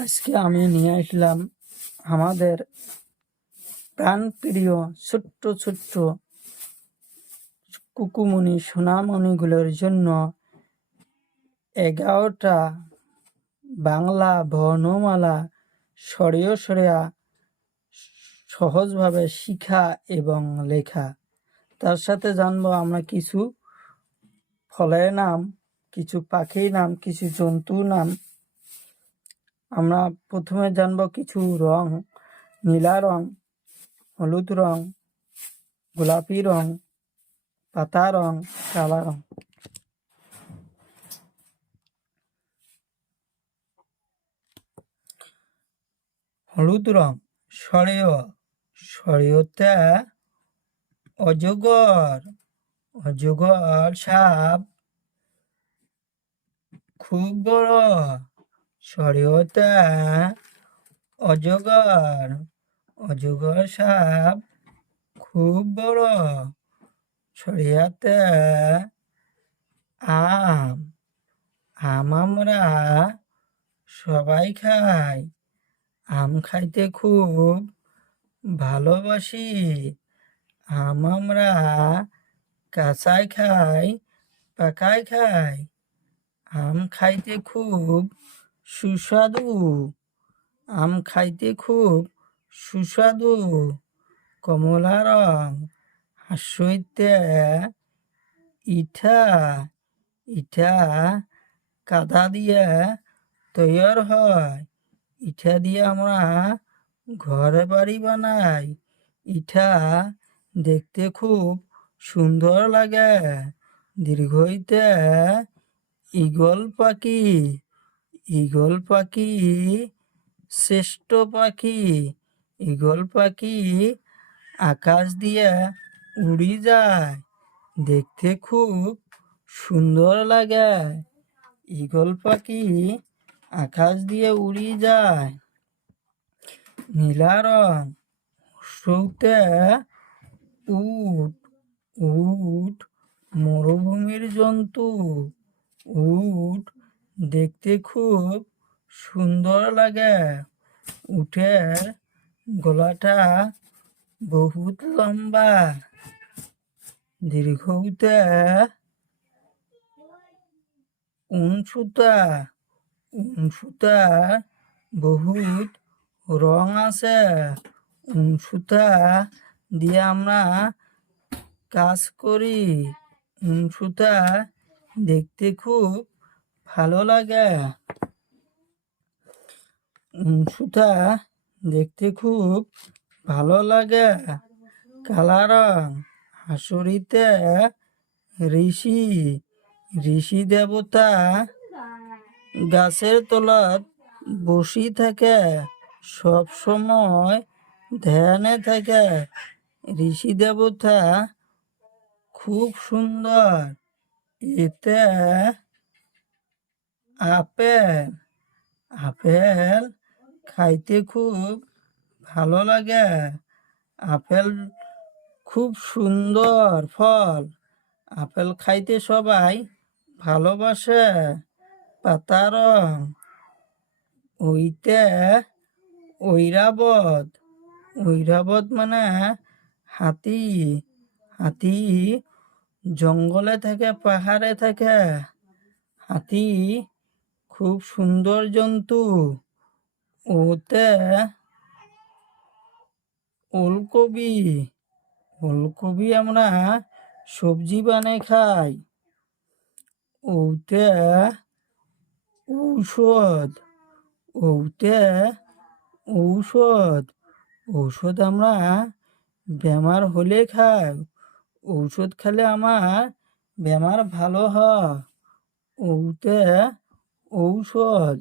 আজকে আমি নিয়ে আসলাম আমাদের প্রাণপ্রিয় ছোট্ট ছোট্ট কুকুমনি সোনামণিগুলোর জন্য 11টা বাংলা বর্ণমালা সরিয়ে সহজভাবে শিখা এবং লেখা। তার সাথে জানবো আমরা কিছু ফলের নাম, কিছু পাখির নাম, কিছু জন্তুর নাম। আমরা প্রথমে জানবো কিছু রং: নীলা রং, হলুদ রং, গোলাপি রং, পাতা রং, কালা রং। হলুদ রং সরেয়তে অজগর সাপ খুব বড়। সরেয়তে অজগর সাপ খুব বড়। সরিয়াতে আম আমরা সবাই খাই। আম খাইতে খুব ভালোবাসি। আম আমরা কাঁচাই খাই, পাকাই খাই। আম খাইতে খুব সুস্বাদু। আম খাইতে খুব সুস্বাদু। কমলা রং হাসইতে ইটা কাদা দিয়ে তৈয়ার হয়। ইটা দিয়ে আমরা ঘরে বাড়ি বানাই। ইটা দেখতে খুব সুন্দর লাগে। দীর্ঘইতে ঈগল পাখি শ্রেষ্ঠ পাখি। ঈগল পাখি আকাশ দিয়ে উড়ি যায়, দেখতে খুব সুন্দর লাগে। ঈগল পাখি আকাশ দিয়ে উড়ি যায়। নীলা রং সৌতে উট মরুভূমির জন্তু। উট দেখতে খুব সুন্দর লাগে। উটের গলাটা বহুত লম্বা। দীর্ঘতে উনসুতা বহুত রং আছে। উনসুতা দিয়ে আমরা কাজ করি। উনসুতা দেখতে খুব ভালো লাগে। উনসুতা দেখতে খুব ভালো লাগে। কালা রং হাসুরিতে ঋষি দেবতা গাছের তলাত বসি থাকে, সব সময় ধ্যানে থাকে। ঋষি দেবতা খুব সুন্দর। এতে আপেল খাইতে খুব ভালো লাগে। আপেল খুব সুন্দর ফল। আপেল খাইতে সবাই ভালোবাসে। পাতা রং ঐরাবত মানে হাতি জঙ্গলে থাকে, পাহাড়ে থাকে। হাতি খুব সুন্দর জন্তু। ওতে ওলকপি আমরা সবজি বানাই খাই। ওতে ঔষধ আমরা বেমার হলে খাই। ঔষধ খেলে আমার বেমার ভালো হয়। ওতে ঔষধ